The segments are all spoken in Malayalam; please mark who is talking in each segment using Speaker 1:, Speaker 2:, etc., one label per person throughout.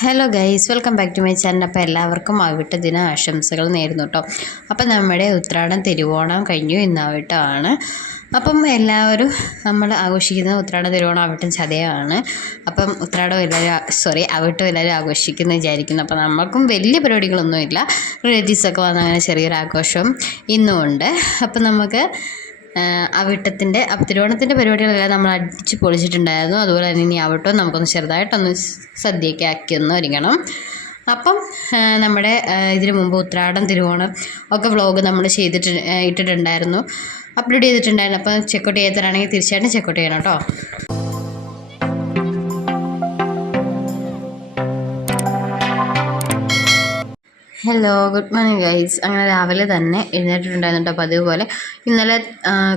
Speaker 1: Hello guys welcome back to my channel അപ്പോൾ എല്ലാവർക്കും അവിട്ട ദിന ആശംസകൾ നേരുന്നു കേട്ടോ അപ്പം നമ്മുടെ ഉത്രാടം തിരുവോണം കഴിഞ്ഞു ഇന്നാവിട്ടമാണ് അപ്പം എല്ലാവരും നമ്മൾ ആഘോഷിക്കുന്ന ഉത്രാടം തിരുവോണം അവിട്ടം ചതയാണ്. അപ്പം ഉത്രാടം എല്ലാവരും സോറി അവിട്ടം എല്ലാവരും ആഘോഷിക്കുന്നു വിചാരിക്കുന്നു. അപ്പം നമ്മൾക്കും വലിയ പരിപാടികളൊന്നുമില്ല. റിലേറ്റീവ്സൊക്കെ വന്ന അങ്ങനെ ചെറിയൊരു ആഘോഷം ഇന്നുമുണ്ട്. അപ്പം നമുക്ക് അവിട്ടത്തിന്റെ തിരുവോണത്തിന്റെ പരിപാടികളെല്ലാം നമ്മൾ അടിച്ച് പൊളിച്ചിട്ടുണ്ടായിരുന്നു. അതുപോലെ തന്നെ ഇനി അവിട്ടം നമുക്കൊന്ന് ചെറുതായിട്ടൊന്ന് സദ്യയൊക്കെ ആക്കി ഒന്ന് ഒരുങ്ങണം. അപ്പം നമ്മുടെ ഇതിനു മുമ്പ് ഉത്രാടം തിരുവോണം ഒക്കെ വ്ളോഗ് നമ്മൾ ചെയ്തിട്ട് ഇട്ടിട്ടുണ്ടായിരുന്നു. അപ്ലോഡ് ചെയ്തിട്ടുണ്ടായിരുന്നു. അപ്പം ചെക്കൗട്ട് ചെയ്യാത്തവരാണെങ്കിൽ തീർച്ചയായിട്ടും ചെക്കൗട്ട് ചെയ്യണം കേട്ടോ. ഹലോ ഗുഡ് മോർണിംഗ് ഗൈസ് അങ്ങനെ രാവിലെ തന്നെ എഴുന്നേറ്റിട്ടുണ്ടായിരുന്നു അപ്പോൾ അതുപോലെ ഇന്നലെ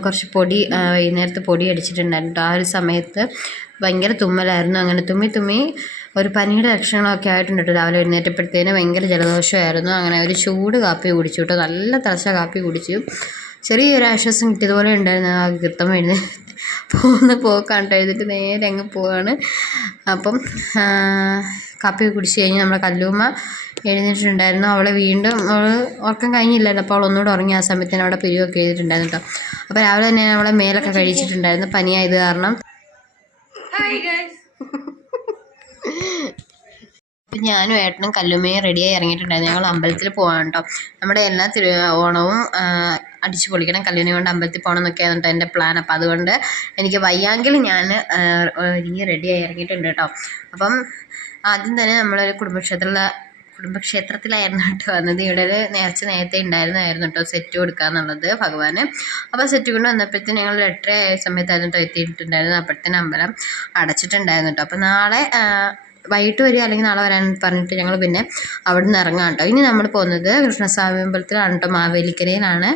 Speaker 1: കുറച്ച് പൊടി വൈകുന്നേരത്ത് പൊടി അടിച്ചിട്ടുണ്ടായിരുന്നു ആ ഒരു സമയത്ത് ഭയങ്കര തുമ്മലായിരുന്നു. അങ്ങനെ തുമ്മി തുമ്മി ഒരു പനിയുടെ ലക്ഷണങ്ങളൊക്കെ ആയിട്ടുണ്ട് കേട്ടോ രാവിലെ എഴുന്നേറ്റപ്പോഴത്തേന്. ഭയങ്കര ജലദോഷമായിരുന്നു. അങ്ങനെ ഒരു ചൂട് കാപ്പി കുടിച്ചു കേട്ടോ നല്ല തിളച്ച കാപ്പി കുടിച്ചു. ചെറിയൊരു ആശ്വാസം കിട്ടിയതുപോലെ ഉണ്ടായിരുന്നു. ആ ഗൃത്തം എഴുന്നേ പോകുന്ന പോക്കാണ് എഴുതിട്ട് നേരെ അങ്ങ് പോവാണ്. അപ്പം കാപ്പി കുടിച്ച് കഴിഞ്ഞ് നമ്മുടെ കല്ലൂമ്മ എഴുന്നേറ്റിട്ടുണ്ടായിരുന്നു. അവളെ വീണ്ടും അവൾ ഉറക്കം കഴിഞ്ഞില്ലായിരുന്നു. അപ്പോൾ അവൾ ഒന്നുകൂടെ ഉറങ്ങി ആ സമയത്തിന് അവിടെ പിരിവൊക്കെ എഴുതിയിട്ടുണ്ടായിരുന്നു കേട്ടോ. അപ്പോൾ രാവിലെ തന്നെ അവളെ മേലൊക്കെ കഴിച്ചിട്ടുണ്ടായിരുന്നു. പനിയായത് കാരണം. അപ്പം ഞാനും ഏട്ടനും കല്ലുമ്മയും റെഡിയായി ഇറങ്ങിയിട്ടുണ്ടായിരുന്നു. ഞങ്ങൾ അമ്പലത്തിൽ പോകാൻ കേട്ടോ നമ്മുടെ എല്ലാ തിരു ഓണവും അടിച്ചു പൊളിക്കണം. കല്ലുവിനെ കൊണ്ട് അമ്പലത്തിൽ പോകണം എന്നൊക്കെയാണ് കേട്ടോ എന്റെ പ്ലാൻ അപ്പം അതുകൊണ്ട് എനിക്ക് വയ്യാങ്കിൽ ഞാൻ ഒരുങ്ങി റെഡിയായി ഇറങ്ങിയിട്ടുണ്ട് കേട്ടോ അപ്പം ആദ്യം തന്നെ നമ്മളൊരു കുടുംബക്ഷേത്രത്തിലുള്ള കുടുംബക്ഷേത്രത്തിലായിരുന്നു കേട്ടോ വന്നത്. ഇവിടെ ഒരു നേർച്ച നേരത്തെ ഉണ്ടായിരുന്നായിരുന്നു കേട്ടോ സെറ്റ് കൊടുക്കുക എന്നുള്ളത് ഭഗവാന്. അപ്പോൾ സെറ്റ് കൊണ്ട് വന്നപ്പോഴത്തേന് ഞങ്ങൾ എട്ടര സമയത്തായിരുന്നു കേട്ടോ എത്തിയിട്ടുണ്ടായിരുന്നു അപ്പോഴത്തേന് അമ്പലം അടച്ചിട്ടുണ്ടായിരുന്നു കേട്ടോ അപ്പോൾ നാളെ വൈകിട്ട് വരിക അല്ലെങ്കിൽ നാളെ വരാൻ പറഞ്ഞിട്ട് ഞങ്ങൾ പിന്നെ അവിടെ നിന്ന് ഇറങ്ങാം കേട്ടോ ഇനി നമ്മൾ പോകുന്നത് കൃഷ്ണസ്വാമി അമ്പലത്തിലാണ് കേട്ടോ മാവേലിക്കരയിലാണ്.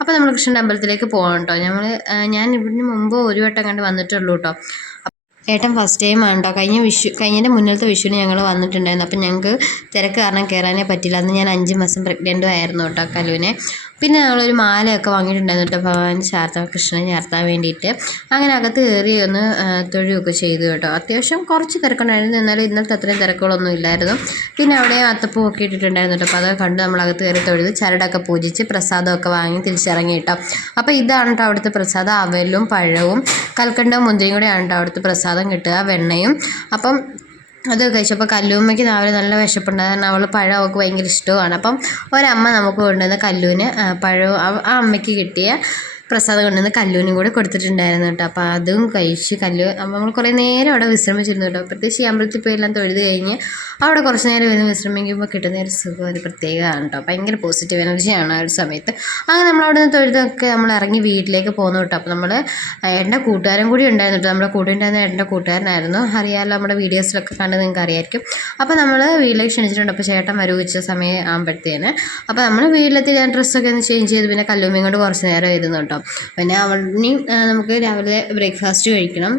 Speaker 1: അപ്പോൾ നമ്മൾ കൃഷ്ണന്റെ അമ്പലത്തിലേക്ക് പോകണം കേട്ടോ. ഞങ്ങൾ ഞാൻ ഇവിടുന്ന് മുമ്പ് ഒരു വട്ടം കണ്ട് വന്നിട്ടുള്ളൂ കേട്ടോ. ഏട്ടൻ ഫസ്റ്റ് ടൈം ആണ് കേട്ടോ. കഴിഞ്ഞ വിഷു കഴിഞ്ഞതിന്റെ മുന്നിലത്തെ വിഷുവിന് ഞങ്ങൾ വന്നിട്ടുണ്ടായിരുന്നു. അപ്പം ഞങ്ങൾക്ക് തിരക്ക് കാരണം കയറാനേ പറ്റില്ല അന്ന് ഞാൻ അഞ്ച് മാസം പ്രഗ്നന്റും ആയിരുന്നു കേട്ടോ കലുവിനെ പിന്നെ ഞങ്ങളൊരു മാലയൊക്കെ വാങ്ങിയിട്ടുണ്ടായിരുന്നു കേട്ടോ ഭഗവാൻ ശാരദ കൃഷ്ണനെ ചേർത്താൻ വേണ്ടിയിട്ട്. അങ്ങനെ അകത്ത് കയറി ഒന്ന് തൊഴിയൊക്കെ ചെയ്തു കേട്ടോ. അത്യാവശ്യം കുറച്ച് തിരക്കുണ്ടായിരുന്നു എന്നാലും ഇന്നത്തെ അത്രയും തിരക്കുകളൊന്നും ഇല്ലായിരുന്നു. പിന്നെ അവിടെ അത്തപ്പൂ ഒക്കെ ഇട്ടിട്ടുണ്ടായിരുന്നു കേട്ടോ. അപ്പോൾ അതൊക്കെ കണ്ട് നമ്മൾ അകത്ത് കയറി തൊഴുത് ചരടൊക്കെ പൂജിച്ച് പ്രസാദമൊക്കെ വാങ്ങി തിരിച്ചിറങ്ങി കേട്ടോ. അപ്പോൾ ഇതാണ് കേട്ടോ അവിടുത്തെ പ്രസാദം. അവലും പഴവും കൽക്കണ്ടവും മുന്തിരിയും കൂടെയാണ് കേട്ടോ അവിടുത്തെ പ്രസാദം കിട്ടുക വെണ്ണയും. അപ്പം അത് കഴിച്ചപ്പോൾ കല്ലുമ്മയ്ക്ക് രാവിലെ നല്ല വിശപ്പുണ്ടായിരുന്നു അവൾ പഴം അവൾക്ക് ഭയങ്കര ഇഷ്ടവുമാണ്. അപ്പം ഒരമ്മ നമുക്ക് കൊണ്ടുവന്ന കല്ലൂന് പഴവും ആ അമ്മയ്ക്ക് കിട്ടിയ പ്രസാദം കൊണ്ടുവന്ന് കല്ലൂനും കൂടെ കൊടുത്തിട്ടുണ്ടായിരുന്നു കേട്ടോ. അപ്പോൾ അതും കഴിച്ച് കല്ലു നമ്മൾ കുറേ നേരം അവിടെ വിശ്രമിച്ചിരുന്നു കേട്ടോ. പ്രത്യേകിച്ച് ഈ അമ്പലത്തിൽ പോയി എല്ലാം തൊഴുത് കഴിഞ്ഞ് അവിടെ കുറച്ച് നേരം ഇരുന്ന് വിശ്രമിക്കുമ്പോൾ കിട്ടുന്ന ഒരു സുഖം ഒരു പ്രത്യേകമാണ് കേട്ടോ. ഭയങ്കര പോസിറ്റീവ് എനർജിയാണ് ആ ഒരു സമയത്ത്. അങ്ങനെ നമ്മൾ അവിടെ നിന്ന് തൊഴുതൊക്കെ നമ്മൾ ഇറങ്ങി വീട്ടിലേക്ക് പോകുന്നു കേട്ടോ. അപ്പോൾ നമ്മൾ എന്റെ കൂട്ടുകാരൻ കൂടി ഉണ്ടായിരുന്നു കേട്ടോ. നമ്മുടെ കൂടെ ഉണ്ടായിരുന്ന എന്റെ കൂട്ടുകാരനായിരുന്നു. അറിയാമല്ലോ നമ്മുടെ വീഡിയോസിലൊക്കെ കണ്ട് നിങ്ങൾക്ക് അറിയായിരിക്കും. അപ്പോൾ നമ്മൾ വീട്ടിലേക്ക് ക്ഷണിച്ചിട്ടുണ്ട്. അപ്പോൾ ചേട്ടൻ വരൂച്ച സമയം ആകുമ്പോഴത്തേന് അപ്പോൾ നമ്മൾ വീട്ടിലെത്തി ഞാൻ ഡ്രസ്സൊക്കെ ഒന്ന് ചേഞ്ച് ചെയ്ത്. പിന്നെ കല്ലുമ്മയും കുറച്ച് നേരം ഇരുന്നു കേട്ടോ. പിന്നെ അവളിനി നമുക്ക് രാവിലെ ബ്രേക്ക്ഫാസ്റ്റ് കഴിക്കണം.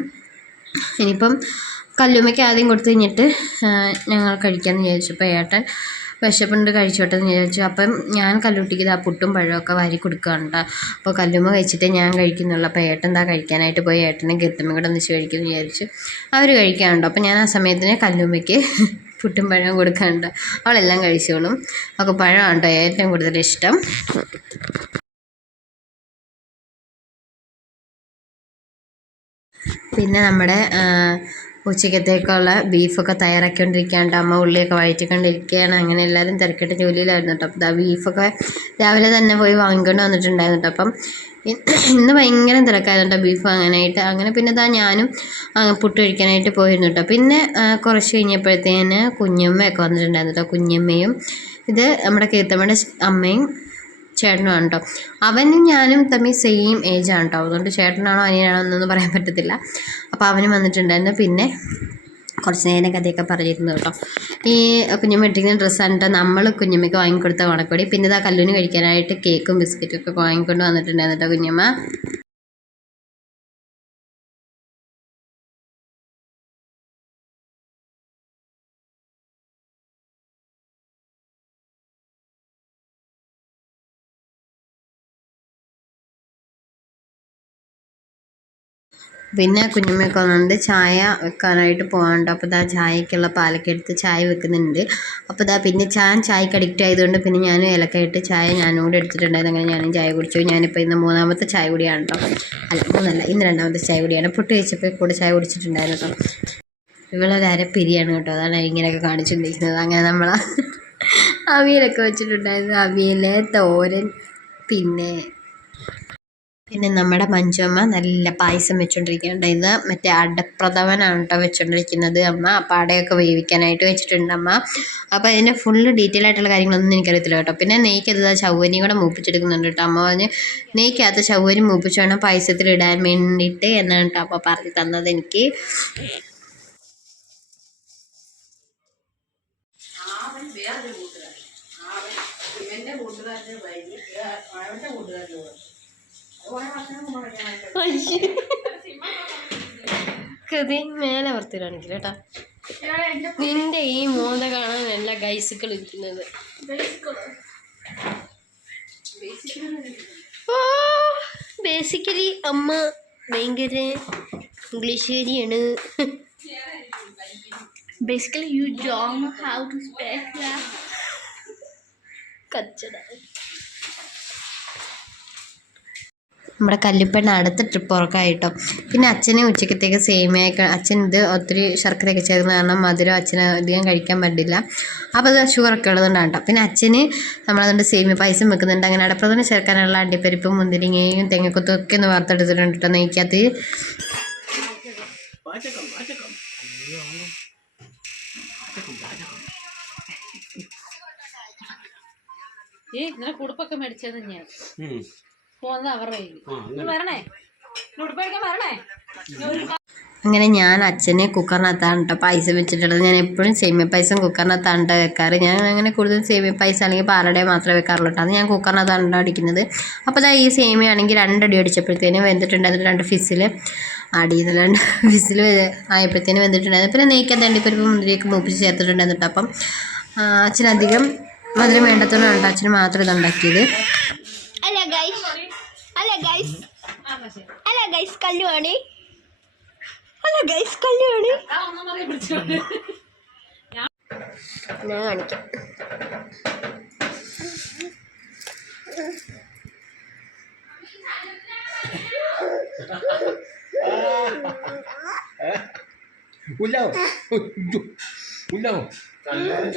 Speaker 1: ഇനിയിപ്പം കല്ലുമ്മയ്ക്ക് ആദ്യം കൊടുത്തു കഴിഞ്ഞിട്ട് ഞങ്ങൾ കഴിക്കാമെന്ന് വിചാരിച്ചു. അപ്പോൾ ഏട്ടൻ വിശപ്പുണ്ട് കഴിച്ചോട്ടെ എന്ന് വിചാരിച്ചു. അപ്പം ഞാൻ കല്ലുട്ടിക്ക് ഇതാ പുട്ടും പഴമൊക്കെ വാരി കൊടുക്കുകയാണ് അപ്പോൾ കല്ലുമ്മ കഴിച്ചിട്ട് ഞാൻ കഴിക്കുന്നുള്ളൂ. അപ്പോൾ ഏട്ടൻ എന്താ കഴിക്കാനായിട്ട് പോയി. ഏട്ടനും ഗത്തമ്മ കൂടെ ഒന്നിച്ച് കഴിക്കുമെന്ന് വിചാരിച്ചു. അവർ കഴിക്കാനുണ്ടോ. അപ്പോൾ ഞാൻ ആ സമയത്തിന് കല്ലുമ്മയ്ക്ക് പുട്ടും പഴവും കൊടുക്കാനുണ്ട്. അവളെല്ലാം കഴിച്ചോളും. അപ്പോൾ പഴമാണ് കേട്ടോ ഏറ്റവും കൂടുതൽ ഇഷ്ടം. പിന്നെ നമ്മുടെ ഉച്ചക്കത്തേക്കുള്ള ബീഫൊക്കെ തയ്യാറാക്കിക്കൊണ്ടിരിക്കുകയാണ്. അമ്മ ഉള്ളിയൊക്കെ വഴറ്റിക്കൊണ്ടിരിക്കുകയാണ്. അങ്ങനെ എല്ലാവരും തിരക്കിട്ട് ജോലിയിലായിരുന്നു കേട്ടോ. അപ്പം ബീഫൊക്കെ രാവിലെ തന്നെ പോയി വാങ്ങിക്കൊണ്ട് വന്നിട്ടുണ്ടായിരുന്നു കേട്ടോ. അപ്പം ഇന്ന് ഭയങ്കര തിരക്കായിരുന്നു കേട്ടോ ബീഫ് വാങ്ങാനായിട്ട്. അങ്ങനെ പിന്നെ ഇതാ ഞാനും പുട്ട് കഴിക്കാനായിട്ട് പോയിരുന്നു കേട്ടോ. പിന്നെ കുറച്ച് കഴിഞ്ഞപ്പോഴത്തേന് കുഞ്ഞമ്മയൊക്കെ വന്നിട്ടുണ്ടായിരുന്നു കേട്ടോ. കുഞ്ഞമ്മയും ഇത് നമ്മുടെ കീർത്തമ്മയുടെ അമ്മയും ചേട്ടനുമാണ് കേട്ടോ അവനും ഞാനും തമ്മിൽ സെയിം ഏജ് ആണ് കേട്ടോ അതുകൊണ്ട് ചേട്ടനാണോ അനിയനാണോ എന്നൊന്നും പറയാൻ പറ്റത്തില്ല. അപ്പോൾ അവനും വന്നിട്ടുണ്ടായിരുന്നു. പിന്നെ കുറച്ച് നേരം കഥയൊക്കെ പറഞ്ഞിരുന്നു കേട്ടോ. ഈ കുഞ്ഞമ്മ ഇട്ടിരിക്കുന്ന ഡ്രസ്സാണ് കേട്ടോ നമ്മൾ കുഞ്ഞമ്മയ്ക്ക് വാങ്ങിക്കൊടുത്ത ഉണക്കൊടി പിന്നെ ഇതാ കല്ലൂന് കഴിക്കാനായിട്ട് കേക്കും ബിസ്ക്കറ്റും ഒക്കെ വാങ്ങിക്കൊണ്ട് വന്നിട്ടുണ്ടായിരുന്നു കേട്ടോ കുഞ്ഞമ്മ. പിന്നെ കുഞ്ഞമ്മയൊക്കെ വന്നുകൊണ്ട് ചായ വെക്കാനായിട്ട് പോകാനുണ്ട് അപ്പോൾ ഇതാ ചായക്കുള്ള പാലൊക്കെ എടുത്ത് ചായ വെക്കുന്നുണ്ട്. അപ്പോൾ ഇതാ പിന്നെ ഞാൻ ചായക്ക് അഡിക്റ്റ് ആയതുകൊണ്ട് പിന്നെ ഞാനും ഏലക്ക ഇട്ട് ചായ ഞാനും കൂടെ എടുത്തിട്ടുണ്ടായിരുന്നു. അങ്ങനെ ഞാനും ചായ കുടിച്ചു. ഞാനിപ്പോൾ ഇന്ന് മൂന്നാമത്തെ ചായ കൂടിയാണ് കേട്ടോ. അല്ല മൂന്നല്ല ഇന്ന് രണ്ടാമത്തെ ചായ കൂടിയാണ്. പൊട്ട് കഴിച്ചപ്പോൾ കൂടെ ചായ കുടിച്ചിട്ടുണ്ടായിരുന്നു കേട്ടോ. ഇവളൊരു അരപ്പിരിയാണ് കേട്ടോ. അതാണ് ഇങ്ങനെയൊക്കെ കാണിച്ചുകൊണ്ടിരിക്കുന്നത്. അങ്ങനെ നമ്മൾ അവിയലൊക്കെ വെച്ചിട്ടുണ്ടായിരുന്നു. അവിയൽ തോരൻ പിന്നെ പിന്നെ നമ്മുടെ മഞ്ജുമ്മ നല്ല പായസം വെച്ചുകൊണ്ടിരിക്കുന്നുണ്ട് ഇത് മറ്റേ അടപ്രഥമനാണ് കേട്ടോ വെച്ചുകൊണ്ടിരിക്കുന്നത് അമ്മ. അപ്പം അടയൊക്കെ വേവിക്കാനായിട്ട് വെച്ചിട്ടുണ്ട് അമ്മ. അപ്പോൾ അതിന്റെ ഫുള്ള് ഡീറ്റെയിൽ ആയിട്ടുള്ള കാര്യങ്ങളൊന്നും എനിക്കറിയത്തില്ല കേട്ടോ. പിന്നെ നെയ്ക്കകത്ത് ചവ്വനി കൂടെ മൂപ്പിച്ചെടുക്കുന്നുണ്ട് കേട്ടോ. അമ്മ പറഞ്ഞ് നെയ്ക്കകത്ത് ചവ്വരി മൂപ്പിച്ച് വേണം പായസത്തിൽ ഇടാൻ വേണ്ടിയിട്ട് എന്നാണ് കേട്ടോ അപ്പോൾ പറഞ്ഞു തന്നത് എനിക്ക്. കൃതി മേലെ വർത്തിരാണെങ്കിൽ കേട്ടാ. നിന്റെ ഈ മോന്ത കാണാൻ നല്ല ഗൈസുക്കൾ ഇരിക്കുന്നത് ബേസിക്കലി അമ്മ ഭയങ്കര ഇംഗ്ലീഷുകാരിയാണ്
Speaker 2: basically you don't how to that.
Speaker 1: കച്ചട. നമ്മുടെ കല്ലിപ്പണ്ണ അടുത്ത ട്രിപ്പ് ഉറക്കായിട്ടോ. പിന്നെ അച്ഛനെ ഉച്ചക്കത്തേക്ക് സേമിയൊക്കെ അച്ഛൻ ഇത് ഒത്തിരി ശർക്കരയൊക്കെ ചേർന്ന് കാരണം മധുരം അച്ഛന് അധികം കഴിക്കാൻ പറ്റില്ല. അപ്പോൾ അത് ഷുഗറൊക്കെ ഉള്ളതുകൊണ്ടാണ് കേട്ടോ. പിന്നെ അച്ഛന് നമ്മളതുകൊണ്ട് സേമിയ പായസം വെക്കുന്നുണ്ട്. അങ്ങനെ അടപ്രഥമന് ചേർക്കാനുള്ള അണ്ടിപ്പരിപ്പും മുന്തിരിങ്ങയും തെങ്ങക്കൊത്തും ഒക്കെ ഒന്ന് വാർത്തെടുത്തിട്ടുണ്ട് കേട്ടോ നെയ്ക്കകത്ത്.
Speaker 3: ഏ ഇന്നലെ കുടുപ്പൊക്കെ മേടിച്ചത് ഞാൻ അവരുടെ കയ്യിൽ.
Speaker 4: ആ, അങ്ങനെ.
Speaker 3: വരണേ? ഉടുപ്പെടുക്കാൻ വരണേ?
Speaker 1: അങ്ങനെ ഞാൻ അച്ഛനെ കുക്കറിനകത്താണ് കേട്ടോ പൈസ വെച്ചിട്ടുള്ളത്. ഞാൻ എപ്പോഴും സേമിയ പൈസ കുക്കറിനകത്താണ് കേട്ടോ വെക്കാറ്. ഞാൻ അങ്ങനെ കൂടുതൽ സേമിയ പൈസ അല്ലെങ്കിൽ പാലടയെ മാത്രമേ വെക്കാറുള്ളൂ കേട്ടോ അത് ഞാൻ കുക്കറിനകത്താണ് കേട്ടോ അടിക്കുന്നത്. അപ്പോൾ ദാ ഈ സേമിയ ആണെങ്കിൽ രണ്ടടി അടിച്ചപ്പോഴത്തേനും വെന്തിട്ടുണ്ടായിരുന്നു. രണ്ട് ഫിസിൽ അടിയിൽ രണ്ട് ഫിസിൽ ആയപ്പോഴത്തേനും വെന്തിട്ടുണ്ടായിരുന്നു. പിന്നെ നെയ്ക്കകത്ത് ഇപ്പോൾ മുന്തിരിയൊക്കെ മൂപ്പിച്ച് ചേർത്തിട്ടുണ്ടായിരുന്നു കേട്ടോ അപ്പം അച്ഛനധികം മധുരം വേണ്ടത്തോണ്ടാണ് കേട്ടോ അച്ഛന് മാത്രം ഇതുണ്ടാക്കിയത്
Speaker 2: അല്ല ഗൈസ് അല്ല ഗൈസ് അല്ല ഗൈസ് കല്ലുവാണി. അല്ല ഗൈസ് കല്ലുവാണി.
Speaker 1: ഞാൻ കാണിക്കാം.
Speaker 4: ഉല്ലാവോ? ഉല്ലാവോ?
Speaker 5: കല്ലൂന്ന്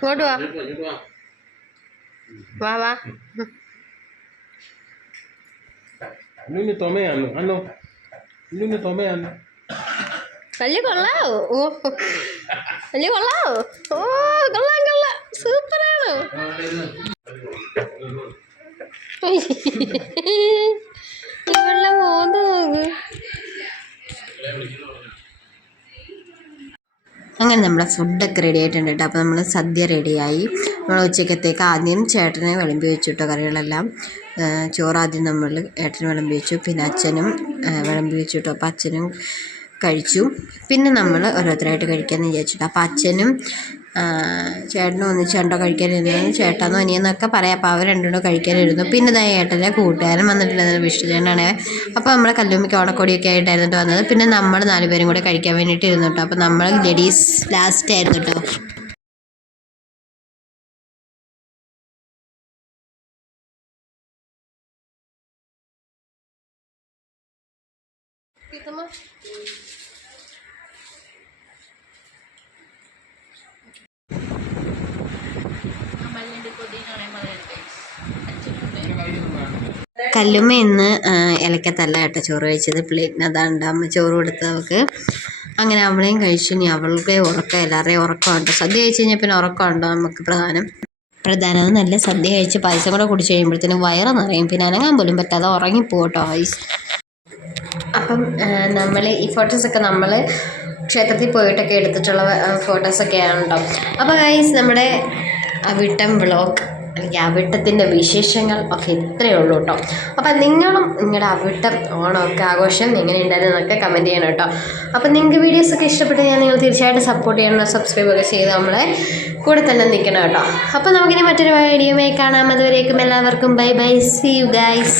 Speaker 1: ngó được.
Speaker 4: Va va
Speaker 1: lumi tome
Speaker 4: ano ano lumi tome ano
Speaker 1: Ali con lâu, Ali còn lâu, oh con lâu còn lâu, super ano. നമ്മളെ ഫുഡൊക്കെ റെഡി ആയിട്ടുണ്ട് കേട്ടോ. അപ്പോൾ നമ്മൾ സദ്യ റെഡിയായി നമ്മൾ ഉച്ചക്കത്തേക്ക് ആദ്യം ചേട്ടനെ വിളമ്പി വെച്ചു കേട്ടോ കറികളെല്ലാം. ചോറാദ്യം നമ്മൾ ഏട്ടന് വിളമ്പി വെച്ചു. പിന്നെ അച്ഛനും വിളമ്പി വെച്ചു കേട്ടോ അപ്പോൾ അച്ഛനും കഴിച്ചു. പിന്നെ നമ്മൾ ഓരോരുത്തരായിട്ട് കഴിക്കാമെന്ന് വിചാരിച്ചിട്ട്. അപ്പോൾ അച്ഛനും ചേട്ടനും ചേട്ടനും ഒന്നിച്ചുണ്ടോ കഴിക്കാനിരുന്നു ചേട്ടാന്നോ അനിയെന്നൊക്കെ പറയാം. അപ്പോൾ അവർ രണ്ടുകൂടെ കഴിക്കാനിരുന്നു പിന്നെ ഇതാ ഏട്ടന്റെ കൂട്ടുകാരൻ വന്നിട്ടുണ്ടായിരുന്നു വിഷ്ണു ചേട്ടനാണ് അപ്പോൾ നമ്മളെ കല്ലുമ്മിക്ക് ഓണക്കോടിയൊക്കെ ആയിട്ടായിരുന്നു വന്നത്. പിന്നെ നമ്മൾ നാലുപേരും കൂടെ കഴിക്കാൻ വേണ്ടിയിട്ട് ഇരുന്നു കേട്ടോ. അപ്പോൾ നമ്മൾ ലേഡീസ് ലാസ്റ്റ് ആയിരുന്നു കേട്ടോ. കല്ലുമ്മ ഇന്ന് ഇലക്കത്തല്ല കേട്ടോ ചോറ് കഴിച്ചത്. പ്ലേറ്റിനകത്താണ്ട് അമ്മ ചോറ് കൊടുത്തത് അവൾക്ക്. അങ്ങനെ അവളെയും കഴിച്ചു. ഇനി അവളുടെ ഉറക്കം എല്ലാവരുടെയും ഉറക്കമുണ്ട് സദ്യ കഴിച്ച് കഴിഞ്ഞാൽ പിന്നെ ഉറക്കമുണ്ടോ നമുക്ക് പ്രധാനം. പ്രധാനം നല്ല സദ്യ കഴിച്ച് പായസം കൂടെ കുടിച്ച് കഴിയുമ്പോഴത്തേനും വയറ് നിറയും. പിന്നെ അനങ്ങാൻ പോലും പറ്റാതെ ഉറങ്ങിപ്പോട്ടോ ഐസ്. അപ്പം നമ്മൾ ഈ ഫോട്ടോസൊക്കെ നമ്മൾ ക്ഷേത്രത്തിൽ പോയിട്ടൊക്കെ എടുത്തിട്ടുള്ള ഫോട്ടോസൊക്കെയാണ് കേട്ടോ അപ്പോൾ ഗൈസ് നമ്മുടെ അവിട്ടം വ്ളോഗ് അല്ലെങ്കിൽ അവിട്ടത്തിന്റെ വിശേഷങ്ങൾ ഒക്കെ ഇത്രയേ ഉള്ളൂ കേട്ടോ. അപ്പം നിങ്ങളും നിങ്ങളുടെ അവിട്ടം ഓണമൊക്കെ ആഘോഷം എങ്ങനെ ഉണ്ടായിരുന്നതൊക്കെ കമന്റ് ചെയ്യണം കേട്ടോ. അപ്പം നിങ്ങൾക്ക് വീഡിയോസൊക്കെ ഇഷ്ടപ്പെട്ട് ഞാൻ നിങ്ങൾ തീർച്ചയായിട്ടും സപ്പോർട്ട് ചെയ്യണം സബ്സ്ക്രൈബ് ഒക്കെ ചെയ്ത് നമ്മളെ കൂടെ തന്നെ നിൽക്കണം കേട്ടോ. അപ്പോൾ നമുക്കിനി മറ്റൊരു വീഡിയോയുമായി കാണാം. അതുവരേക്കും എല്ലാവർക്കും bye bye see you guys